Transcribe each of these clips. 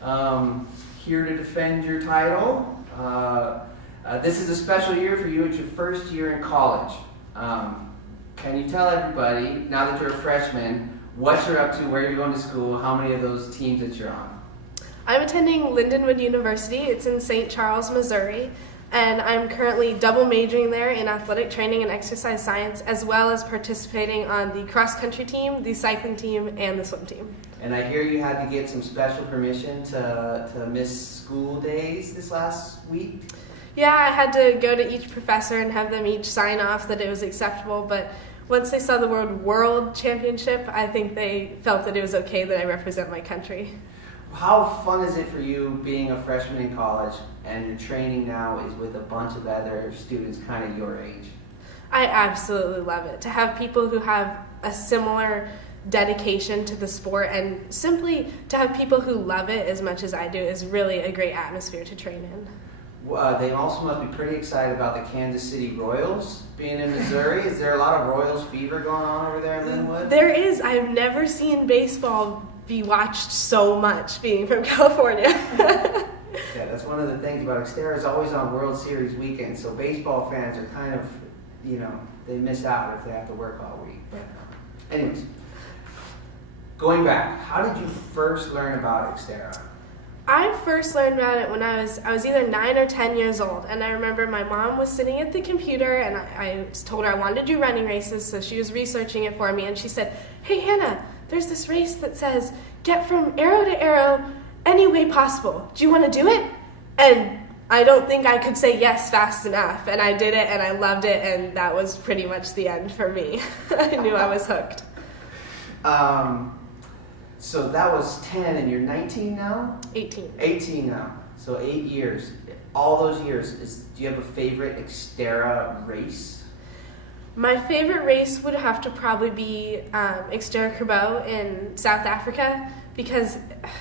here to defend your title. This is a special year for you. It's your first year in college. Can you tell everybody, now that you're a freshman, what you're up to, where you're going to school, how many of those teams that you're on? I'm attending Lindenwood University. It's in St. Charles, Missouri, and I'm currently double majoring there in athletic training and exercise science, as well as participating on the cross-country team, the cycling team, and the swim team. And I hear you had to get some special permission to miss school days this last week? Yeah, I had to go to each professor and have them each sign off that it was acceptable, but once they saw the word World Championship, I think they felt that it was okay that I represent my country. How fun is it for you being a freshman in college and your training now is with a bunch of other students kind of your age? I absolutely love it. To have people who have a similar dedication to the sport and simply to have people who love it as much as I do is really a great atmosphere to train in. They also must be pretty excited about the Kansas City Royals being in Missouri. Is there a lot of Royals fever going on over there in Linwood? There is. I've never seen baseball be watched so much being from California. Yeah, that's one of the things about XTERRA is always on World Series weekend, so baseball fans are kind of, they miss out if they have to work all week. But anyways, going back, how did you first learn about XTERRA? I first learned about it when I was either 9 or 10 years old, and I remember my mom was sitting at the computer, and I told her I wanted to do running races, so she was researching it for me, and she said, "Hey Hannah, there's this race that says get from arrow to arrow any way possible. Do you want to do it?" And I don't think I could say yes fast enough, and I did it, and I loved it, and that was pretty much the end for me. I knew I was hooked. So that was 10, and you're 19 now? 18. 18 now. So 8 years. All those years, do you have a favorite XTERRA race? My favorite race would have to probably be XTERRA in South Africa, because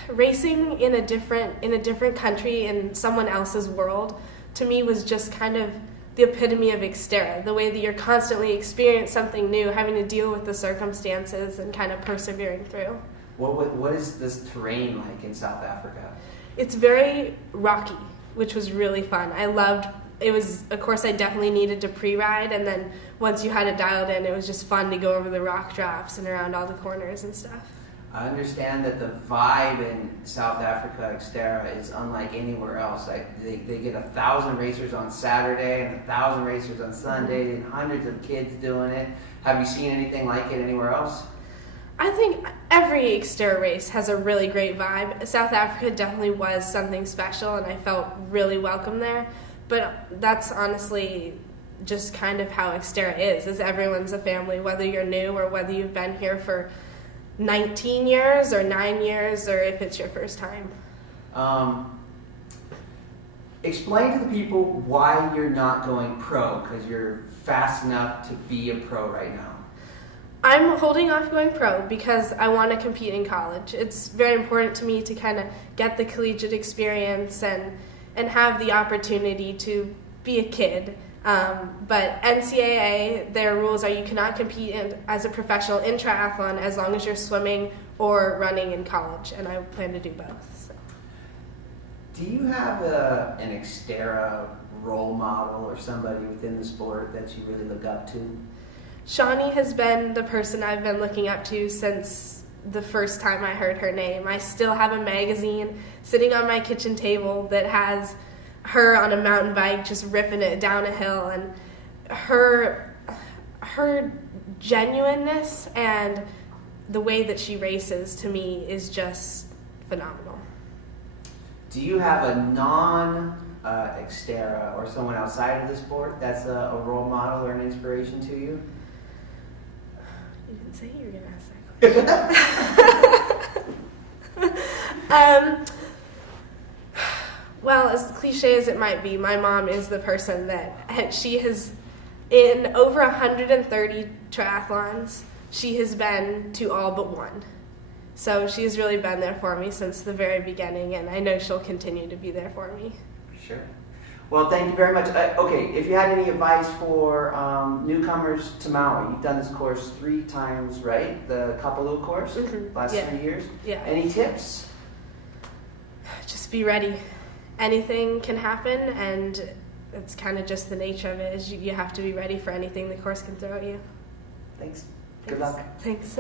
racing in a different country in someone else's world to me was just kind of the epitome of XTERRA, the way that you're constantly experiencing something new, having to deal with the circumstances and kind of persevering through. What is this terrain like in South Africa? It's very rocky, which was really fun. I loved it. Was, of course, I definitely needed to pre-ride, and then once you had it dialed in, it was just fun to go over the rock drops and around all the corners and stuff. I understand that the vibe in South Africa XTERRA is unlike anywhere else. Like they get 1,000 racers on Saturday and 1,000 racers on Sunday, and hundreds of kids doing it. Have you seen anything like it anywhere else? I think every XTERRA race has a really great vibe. South Africa definitely was something special, and I felt really welcome there. But that's honestly just kind of how XTERRA is everyone's a family, whether you're new or whether you've been here for 19 years or 9 years, or if it's your first time. Explain to the people why you're not going pro, because you're fast enough to be a pro right now. I'm holding off going pro because I want to compete in college. It's very important to me to kind of get the collegiate experience and have the opportunity to be a kid. But NCAA, their rules are you cannot compete as a professional in triathlon as long as you're swimming or running in college, and I plan to do both. So. Do you have an XTERRA role model or somebody within the sport that you really look up to? Shawnee has been the person I've been looking up to since the first time I heard her name. I still have a magazine sitting on my kitchen table that has her on a mountain bike just ripping it down a hill, and her genuineness and the way that she races to me is just phenomenal. Do you have a non-XTERRA or someone outside of the sport that's a role model or an inspiration to you? You didn't say you were going to ask that question. Well, as cliche as it might be, my mom is the person that she has, in over 130 triathlons, she has been to all but one. So she's really been there for me since the very beginning, and I know she'll continue to be there for me. Sure. Well, thank you very much. Okay, if you had any advice for newcomers to Maui, you've done this course 3 times, right? The Kapalua course, last 3 years. Yeah. Any tips? just be ready. Anything can happen, and it's kind of just the nature of it. Is you have to be ready for anything the course can throw at you. Thanks. Good luck. Thanks.